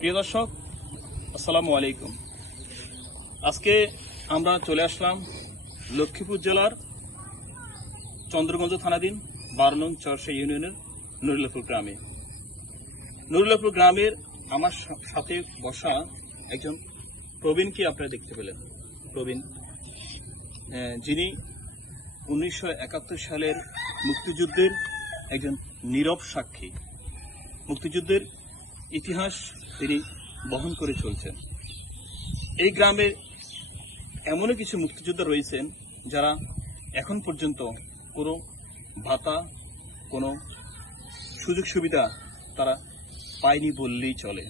প্রিয় দর্শক আসসালামু আলাইকুম। আজকে আমরা চলে আসলাম লক্ষ্মীপুর জেলার চন্দ্রগঞ্জ থানাধীন বারো নং চরসা ইউনিয়নের নুরুল্লাপুর গ্রামে। নুরুল্লাপুর গ্রামের আমার সাথে বসা একজন প্রবীণকে আপনারা দেখতে পেলেন? প্রবীণ। আহ, যিনি উনিশশো একাত্তর সালের মুক্তিযুদ্ধের একজন নীরব সাক্ষী। মুক্তিযুদ্ধের ইতিহাস তিনি বহন করে চলছেন। এই গ্রামে এমনও কিছু মুক্তিযোদ্ধা রয়েছেন যারা এখন পর্যন্ত কোনো ভাতা, কোনো সুযোগ সুবিধা তারা পায়নি বললেই চলে।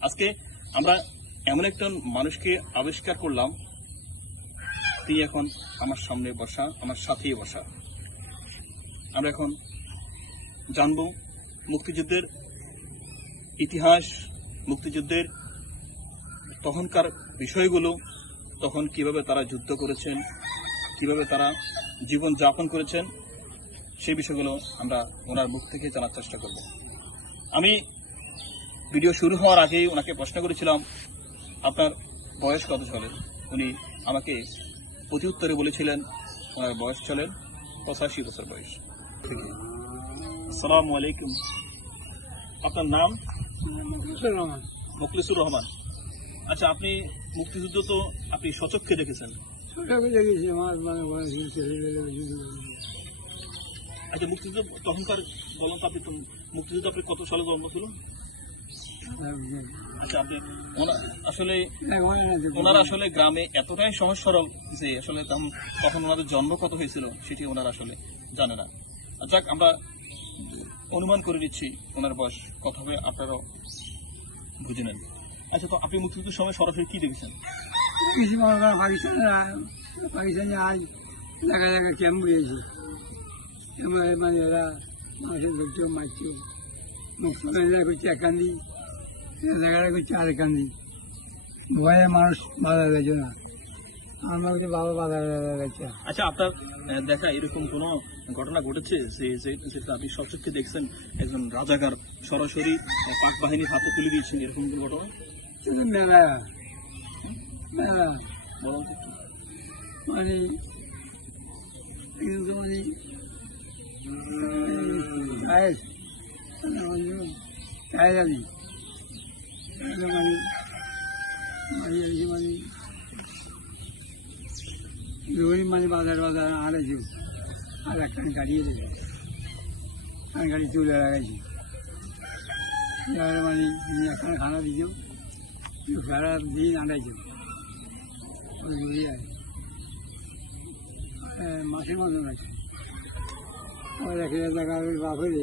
আজকে আমরা এমন একটা মানুষকে আবিষ্কার করলাম, তিনি এখন আমার সামনে বসা, আমার সাথেই বসা। আমরা এখন জানব মুক্তিযুদ্ধের ইতিহাস, মুক্তিযুদ্ধের তখনকার বিষয়গুলো, তখন কীভাবে তারা যুদ্ধ করেছেন, কীভাবে তারা জীবন যাপন করেছেন, সেই বিষয়গুলো আমরা ওনার মুখ থেকে জানার চেষ্টা করব। আমি ভিডিও শুরু হওয়ার আগেই ওনাকে প্রশ্ন করেছিলাম, আপনার বয়স কত চলে উনি আমাকে প্রতি উত্তরে বলেছিলেন, ওনার বয়স চলেন পঁচাশি বছর বয়স। আসসালামু আলাইকুম। আপনার নাম? মুখলিসুর রহমান। আচ্ছা আপনি মুক্তিযুদ্ধ তো আপনি সচক্ষে দেখেছেন। আচ্ছা মুক্তিযুদ্ধ তখনকার বলুন তো আপনি মুক্তিযুদ্ধ আপনি কত সালে জন্ম ছিল আচ্ছা আপনি আসলে ওনারা আসলে গ্রামে এতটাই সহজ সরল যে আসলে তখন ওনাদের জন্ম কত হয়েছিল সেটি ওনারা আসলে জানে না। আর যাক আমরা অনুমান করে নিচ্ছি ওনার বয়স কত হবে আপনারাও বুঝে নেন। আচ্ছা তো আপনি মুক্তিযুদ্ধের সময় সরাসরি কি দেখেছেন? কিছু মনে করেন পাকিস্তান পাকিস্তানে আজ দেখা দেখা ক্যাম্প গিয়েছে ক্যাম্পে মানে এরা মানুষের ধরতো মারতো মুসলমানরা করছে এক কান্দি জায়গাটা করছে আরেক কান্দি। ভয়ে মানুষ বাধা না। বাবা বাধা আচ্ছা আপনার দেখা এরকম কোনো ঘটনা ঘটেছে যে যে- আপনি সচক্ষে দেখছেন একজন রাজাকার সরাসরি পাক বাহিনীর হাতে তুলে দিয়েছেন এরকম ঘটনা। মানে মানে মানে মানে মানে মানে বাজার বাজার আড়াইশো আর একটা গাড়ি এসেছে আর গাড়ি তুলে লাগাইছি মানে এখানে খানা দিতাম ওই ঘুরে যায় মাসের মতন আছে। ওই দেখে টাকা ওই বাপরে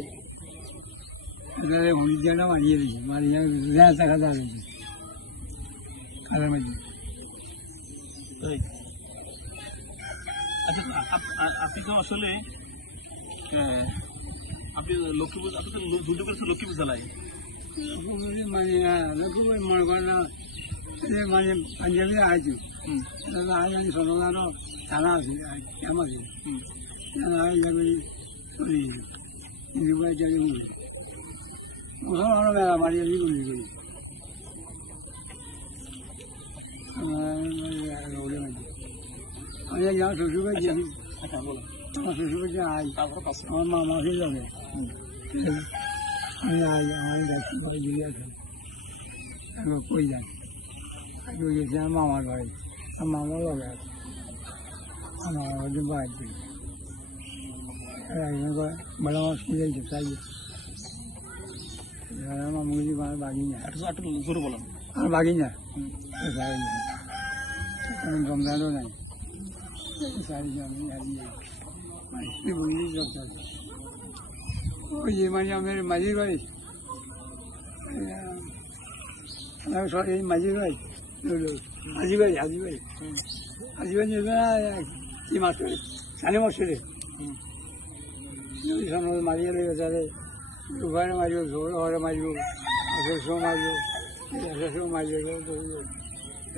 এবারে হুড়িটা মারিয়ে দিয়েছে। মারিয়ে দেড় টাকা দেওয়া দিয়েছে খালের তাই? আচ্ছা আপনি তো আসলে আপনি লক্ষ্মীপুর আপনি তো যুদ্ধ করেছেন লক্ষ্মীপুর জেলায় লক্ষ্মীপুরে মানে লক্ষ্মীপুর মনে করেন মানে পাঞ্জাবি আছে দাদা আজ আমি সোনার থানা আছে কেমন আছে? হুম। থানা আজ আমি চলে কিন্তু বলে চলে মুড়ি মুসলমান মেলা মারিয়ে দিয়ে গুলি করি। আমি যাও শ্বশুর বাড়ি যাবি আচ্ছা বলো আমার শ্বশুর বাড়ি আই আমার মা মাসে যাবে আমি আই আমি যাচ্ছি বাড়ি ঘুরে আসলাম লোক কই যান আমি গেছি আমার মামার বাড়ি। আমার মামা লগে আছে। আমার ওদের বাড়ি একজন করে বড় মাছ কিনে যাইছে তাই আমার মুরগি আমার বাগি না। জোরে বাগি না। জমদারও নাই। ওই যে মানে আমার মাঝির কি মাস করে সাড়ে মাস করে মারিয়ে লেগে তাহলে দুবারে মারিব ঝোল ঘরে মারিব আঠারোশো মারিব একশো মারিব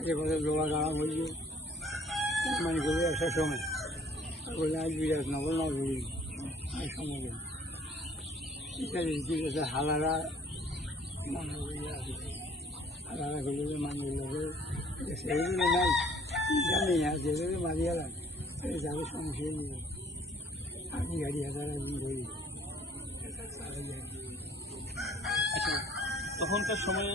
এ কথা জোড়া দাঁড়া মানে করে একশো সময়। বলে আজ বিরাট না বল না ঘুরি আর সময় এটা হালারা মনে আছে। করলে মানে লোকে নাই। জানি না, যেগুলো মারি গেলাম যাদের সমস্যা নেই আমি গাড়ি হাজার আমি করি আচ্ছা তখনকার সময়ে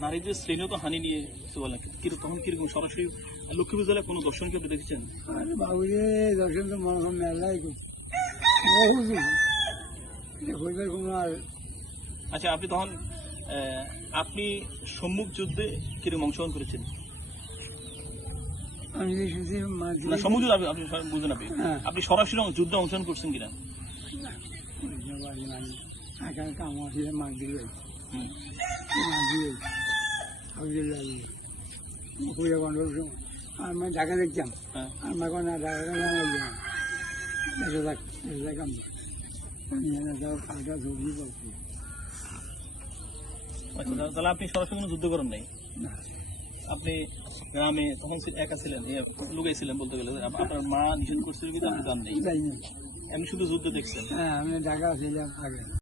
নারীদের শ্রেণীগত হানি নিয়ে কিছু বলেন কি- তখন কীরকম? সরাসরি লক্ষ্মীপুর জেলায় কোনো দর্শনকে আপনি দেখেছেন? আর দর্শন তো মনে হয় মেলাই আচ্ছা আপনি তখন আপনি সম্মুখ যুদ্ধে কীরকম অংশগ্রহণ করেছেন? সম্মুখ যুদ্ধ আপনি আপনি আপনি। হ্যাঁ। সরাসরি যুদ্ধে অংশগ্রহণ করছেন কিনা? আছে মাছ দিলে পুজো গন্ডল ঢাকা দেখতাম আর মা কোনো ঢাকা তাহলে আপনি সরাসরি কোনো যুদ্ধ করেন নাই? আপনি গ্রামে তখন একা ছিলেন এ, লুকাইছিলেন বলতে গেলে। আপ- আপনার মা নিষেধ করছিল কিন্তু আপনি জান নেই এমনি শুধু যুদ্ধ দেখছেন। হ্যাঁ আমি ঢাকা ছিলাম আগে।